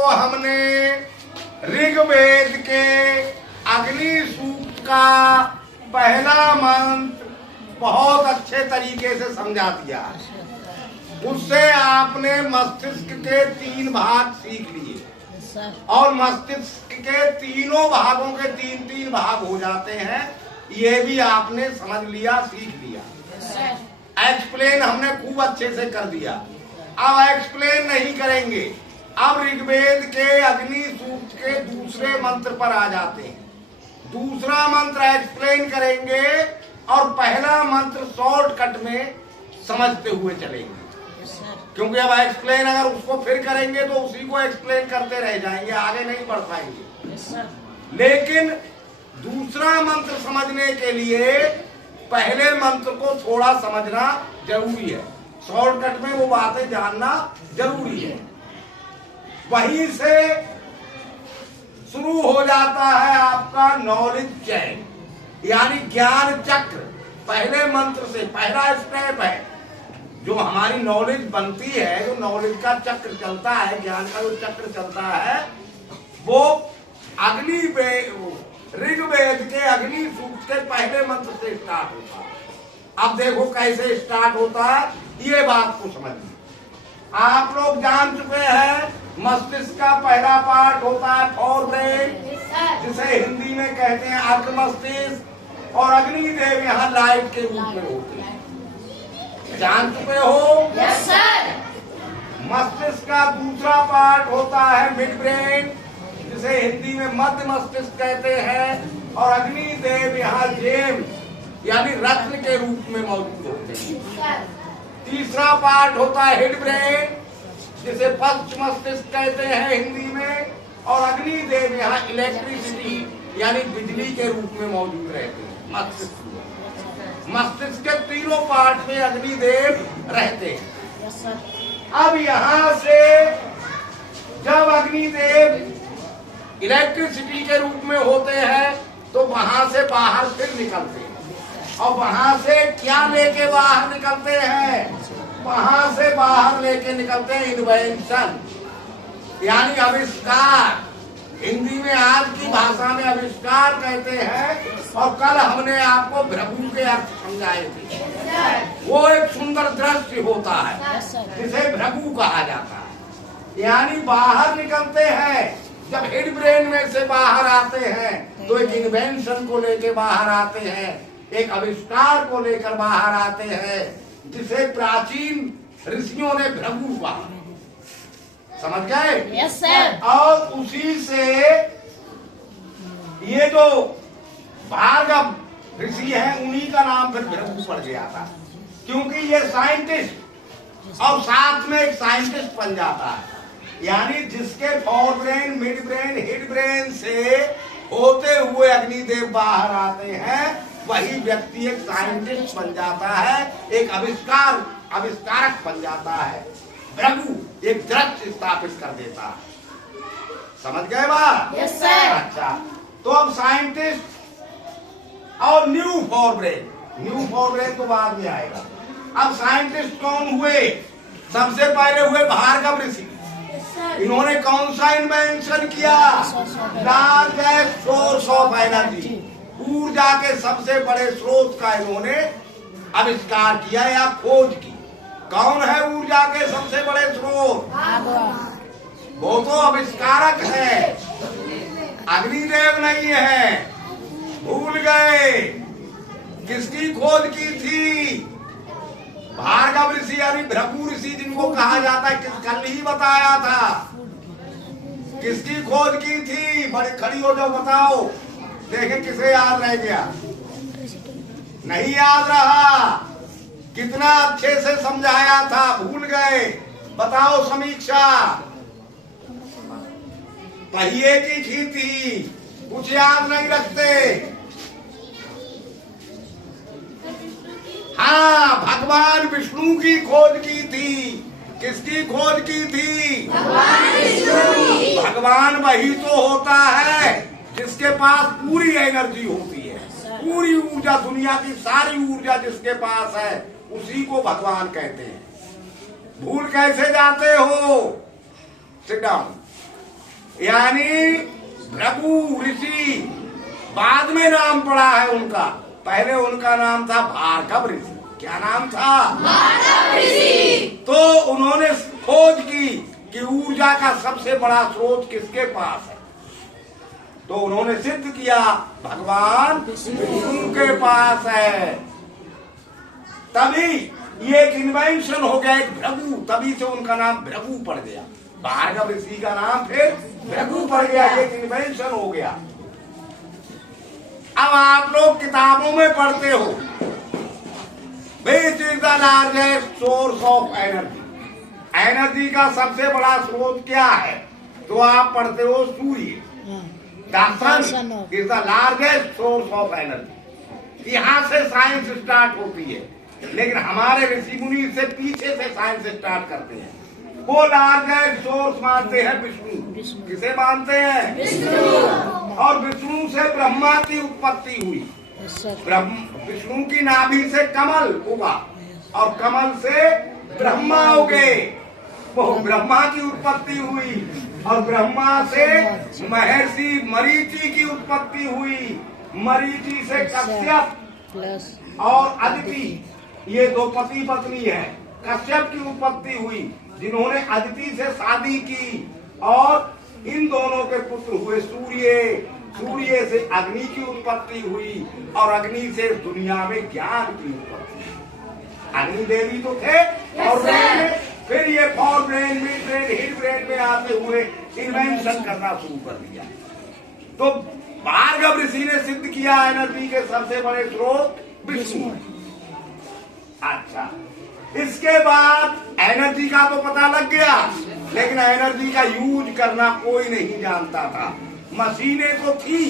आपको हमने ऋग्वेद के अग्नि सूक्त का पहला मंत्र बहुत अच्छे तरीके से समझा दिया। उससे आपने मस्तिष्क के 3 भाग सीख लिए और मस्तिष्क के तीनों भागों के 3-3 भाग हो जाते हैं। ये भी आपने समझ लिया, सीख लिया। एक्सप्लेन हमने खूब अच्छे से कर दिया। अब एक्सप्लेन नहीं करेंगे। अब ऋग्वेद के अग्नि सूक्त के दूसरे मंत्र पर आ जाते हैं। दूसरा मंत्र एक्सप्लेन करेंगे और पहला मंत्र शॉर्टकट में समझते हुए चलेंगे, क्योंकि अब एक्सप्लेन अगर उसको फिर करेंगे तो उसी को एक्सप्लेन करते रह जाएंगे, आगे नहीं बढ़ पाएंगे। लेकिन दूसरा मंत्र समझने के लिए पहले मंत्र को थोड़ा समझना जरूरी है। शॉर्टकट में वो बातें जानना जरूरी है। वहीं से शुरू हो जाता है आपका नॉलेज चैन, यानी ज्ञान चक्र। पहले मंत्र से पहला स्टेप है जो हमारी नॉलेज बनती है, जो नॉलेज का चक्र चलता है, ज्ञान का जो चक्र चलता है, वो ऋग्वेद के अग्नि सूक्त के पहले मंत्र से स्टार्ट होता है। अब देखो कैसे स्टार्ट होता है, ये बात को समझिए। आप लोग जान चुके हैं मस्तिष्क का पहला पार्ट होता है फोरब्रेन, जिसे हिंदी में कहते हैं अर्क मस्तिष्क, और अग्निदेव यहाँ लाइट के रूप में होते हैं। जान चुके हो? Yes sir. मस्तिष्क का दूसरा पार्ट होता है मिड ब्रेन, जिसे हिंदी में मध्य मस्तिष्क कहते हैं, और अग्निदेव यहाँ जेम यानी रत्न के रूप में मौजूद होते हैं। तीसरा पार्ट होता है हेड ब्रेन, जिसे फर्स्ट मस्तिष्क कहते हैं हिंदी में, और अग्निदेव यहाँ इलेक्ट्रिसिटी यानी बिजली के रूप में मौजूद रहते हैं। मस्तिष्क के तीनों पार्ट में अग्निदेव रहते हैं। अब यहाँ से जब अग्निदेव इलेक्ट्रिसिटी के रूप में होते हैं तो वहां से बाहर फिर निकलते हैं, और वहां से क्या लेके बाहर निकलते हैं? वहां से बाहर लेके निकलते हैं इन्वेंशन यानी आविष्कार। हिंदी में आज की भाषा में आविष्कार कहते हैं, और कल हमने आपको भ्रगु के अर्थ समझाए थे। वो एक सुंदर दृश्य होता है जिसे भ्रगु कहा जाता है, यानी बाहर निकलते हैं। जब हेड ब्रेन में से बाहर आते हैं तो एक इन्वेंशन को लेके बाहर आते हैं, एक आविष्कार को लेकर बाहर आते हैं, जिसे प्राचीन ऋषियों ने भ्रगु कहा। समझ गए? Yes sir. और उसी से ये जो भार्गव ऋषि हैं, उन्हीं का नाम फिर भ्रगु पड़ गया था, क्योंकि ये साइंटिस्ट और साथ में एक साइंटिस्ट बन जाता है। यानी जिसके fore brain, mid brain, head brain से होते हुए अग्निदेव बाहर आते हैं, वही व्यक्ति एक साइंटिस्ट बन जाता है, एक आविष्कारक बन जाता है। भृगु एक दृश्य स्थापित कर देता है। समझ गए बात? Yes sir. अच्छा, तो अब साइंटिस्ट और न्यू फोर ब्रेन तो बाद में आएगा। अब साइंटिस्ट कौन हुए? सबसे पहले हुए भार्गव ऋषि। इन्होंने कौन सा इन्वेंशन किया? लार्जेस्ट सोर्स ऑफ एनर्जी, ऊर्जा के सबसे बड़े स्रोत का इन्होंने आविष्कार किया या खोज की। कौन है ऊर्जा के सबसे बड़े स्रोत? वो तो आविष्कारक है, अग्निदेव नहीं है। भूल गए किसकी खोज की थी? भार्गव ऋषि यानी भृगु ऋषि, जिनको कहा जाता है, कल ही बताया था। किसकी खोज की थी? बड़े खड़ी हो जाओ, बताओ, देखें किसे याद रह गया। नहीं याद रहा? कितना अच्छे से समझाया था, भूल गए? बताओ समीक्षा। पहिए की थी, कुछ याद नहीं रखते। हाँ, भगवान विष्णु की खोज की थी। किसकी खोज की थी? भगवान विष्णु। भगवान वही तो होता है जिसके पास पूरी एनर्जी होती है, पूरी ऊर्जा, दुनिया की सारी ऊर्जा जिसके पास है उसी को भगवान कहते हैं। भूल कैसे जाते हो? Sit down. यानी भृगु ऋषि बाद में नाम पड़ा है उनका। पहले उनका नाम था भार्गव ऋषि। क्या नाम था? भार्गव ऋषि। तो उन्होंने खोज की कि ऊर्जा का सबसे बड़ा स्रोत किसके पास है। तो उन्होंने सिद्ध किया भगवान विष्णु के पास है। तभी ये एक इन्वेंशन हो गया, एक भृगु, तभी से उनका नाम भृगु पड़ गया। भार्गव ऋषि का नाम फिर भृगु पड़ गया, एक इन्वेंशन हो गया। अब आप लोग किताबों में पढ़ते हो which is the largest source of energy. Energy का सबसे बड़ा स्रोत क्या है? तो आप पढ़ते हो सूर्य। The sun is the largest source of energy. यहाँ से साइंस स्टार्ट होती है, लेकिन हमारे ऋषि मुनि इससे पीछे से साइंस स्टार्ट करते हैं। वो लार्जेस्ट सोर्स मानते हैं विष्णु। किसे मानते हैं? विष्णु। और विष्णु से ब्रह्मा की उत्पत्ति हुई। विष्णु की नाभि से कमल उगा और कमल से ब्रह्मा उगे। वो ब्रह्मा की उत्पत्ति हुई और ब्रह्मा से महर्षि मरीचि की उत्पत्ति हुई। मरीचि से कश्यप और अदिति, ये दो पति पत्नी है। कश्यप की उत्पत्ति हुई, जिन्होंने अदिति से शादी की और इन दोनों के पुत्र हुए सूर्य। सूर्य से अग्नि की उत्पत्ति हुई और अग्नि से दुनिया में ज्ञान की उत्पत्ति। अग्नि देवी तो थे और फिर ये forebrain, midbrain, hindbrain में आते हुए इन्वेंशन करना शुरू कर दिया। तो भार्गव ऋषि ने सिद्ध किया एनर्जी के सबसे बड़े स्रोत विष्णु। अच्छा, इसके बाद एनर्जी का तो पता लग गया, लेकिन एनर्जी का यूज करना कोई नहीं जानता था। मशीनें तो थी,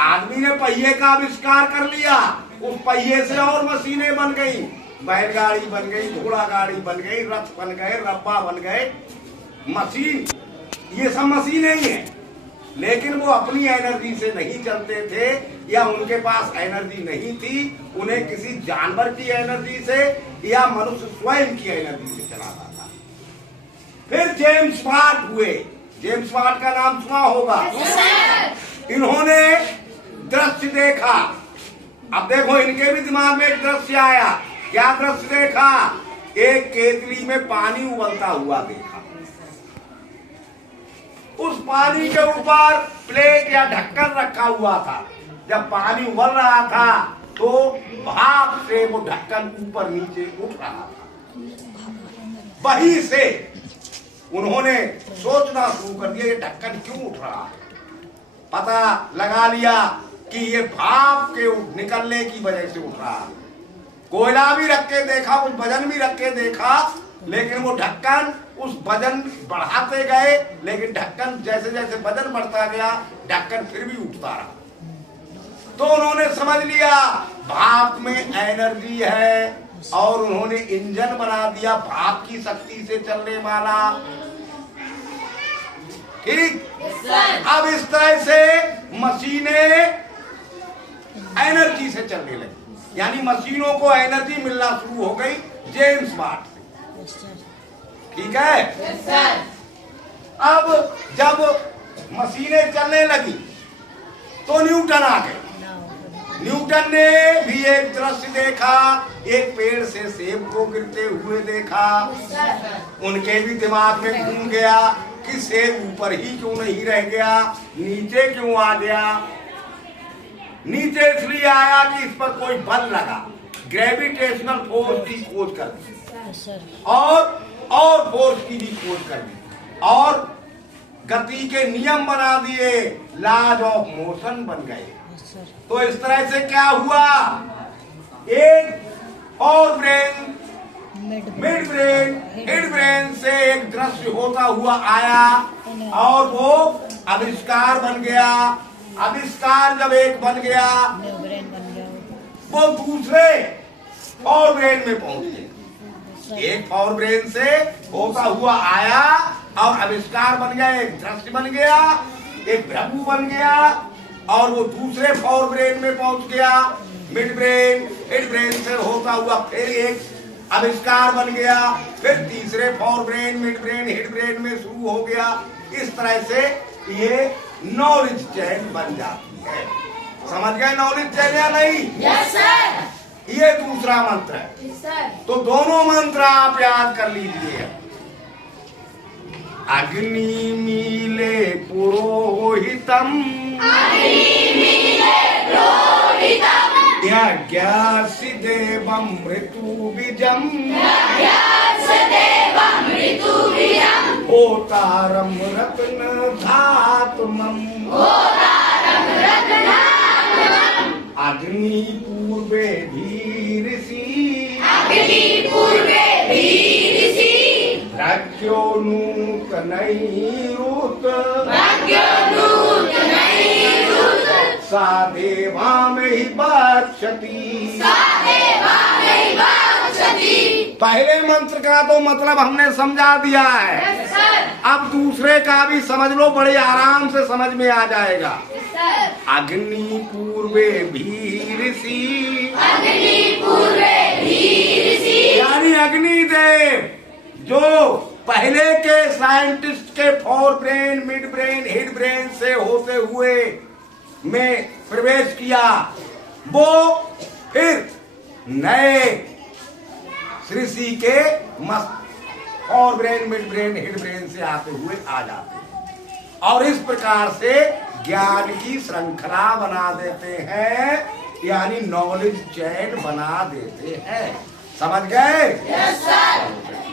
आदमी ने पहिए का आविष्कार कर लिया, उस पहिए से और मशीनें बन गई। बैलगाड़ी बन गई, घोड़ा गाड़ी बन गई, रथ बन गए, रब्बा बन गए। मशीन, ये सब मशीनें ही हैं, लेकिन वो अपनी एनर्जी से नहीं चलते थे या उनके पास एनर्जी नहीं थी। उन्हें किसी जानवर की एनर्जी से या मनुष्य स्वयं की एनर्जी से चलाता था। फिर जेम्स वाट हुए। जेम्स वाट का नाम सुना होगा। इन्होंने दृश्य देखा। अब देखो, इनके भी दिमाग में एक दृश्य आया। क्या दृश्य देखा? एक केतली में पानी उबलता हुआ देखा। उस पानी के ऊपर प्लेट या ढक्कन रखा हुआ था। जब पानी उबल रहा था तो भाप से वो ढक्कन ऊपर नीचे उठ रहा था। वहीं से उन्होंने सोचना शुरू कर दिया, ये ढक्कन क्यों उठ रहा है। पता लगा लिया कि ये भाप के निकलने की वजह से उठ रहा है। कोयला भी रख के देखा, कुछ वजन भी रख के देखा, लेकिन वो ढक्कन उस वजन बढ़ाते गए, लेकिन ढक्कन जैसे जैसे वजन बढ़ता गया ढक्कन फिर भी उठता रहा। तो उन्होंने समझ लिया भाप में एनर्जी है और उन्होंने इंजन बना दिया भाप की शक्ति से चलने वाला। ठीक, अब इस तरह से मशीनें एनर्जी से चलने लगी, यानी मशीनों को एनर्जी मिलना शुरू हो गई जेम्स वाट से। ठीक है। अब जब मशीनें चलने लगी तो न्यूटन आ गए। न्यूटन ने भी एक दृश्य देखा, एक पेड़ से सेब को गिरते हुए देखा। उनके भी दिमाग में घूम गया कि सेब ऊपर ही क्यों नहीं रह गया, नीचे क्यों आ गया। नीचे इसलिए आया कि इस पर कोई बल लगा, ग्रेविटेशनल फोर्स की खोज कर दी और फोर्स की भी खोज कर दी और गति के नियम बना दिए, लॉज ऑफ मोशन बन गए। तो इस तरह से क्या हुआ, एक और brain, midbrain, hindbrain से एक दृश्य होता हुआ आया और वो आविष्कार बन गया। आविष्कार जब एक बन गया वो दूसरे फॉर ब्रेन में पहुंच गए। एक फॉर ब्रेन से होता हुआ आया और आविष्कार बन गया, एक दृश्य बन गया, एक भ्रमु बन गया और वो दूसरे फॉर ब्रेन में पहुंच गया। मिड ब्रेन, हिड ब्रेन से होता हुआ फिर एक आविष्कार बन गया, फिर तीसरे forebrain, midbrain, hindbrain में शुरू हो गया, इस तरह से ये नॉलेज चेन बन जाती है। समझ गए नॉलेज चेन या नहीं? Yes sir. ये दूसरा मंत्र है। सर तो दोनों मंत्र आप याद कर लीजिए। अग्नि मीले पुरोहितम, यज्ञस्य देवं ऋतुबीजं, होतारं रत्नधातुमं, अग्नि पूर्वे भीरिषि, राज्ञो नूतनैरुत, सा देवामहि बक्षति। पहले मंत्र का तो मतलब हमने समझा दिया है। अब दूसरे का भी समझ लो, बड़े आराम से समझ में आ जाएगा। अग्नि पूर्वे भीरिषि, यानी अग्निदेव जो पहले के साइंटिस्ट के forebrain, midbrain, hindbrain से होते हुए में प्रवेश किया, वो फिर नए ऋषि के मस्त और brain, midbrain, hindbrain से आते हुए आ जाते हैं और इस प्रकार से ज्ञान की श्रृंखला बना देते हैं, यानी नॉलेज चेन बना देते हैं। समझ गए? Yes sir.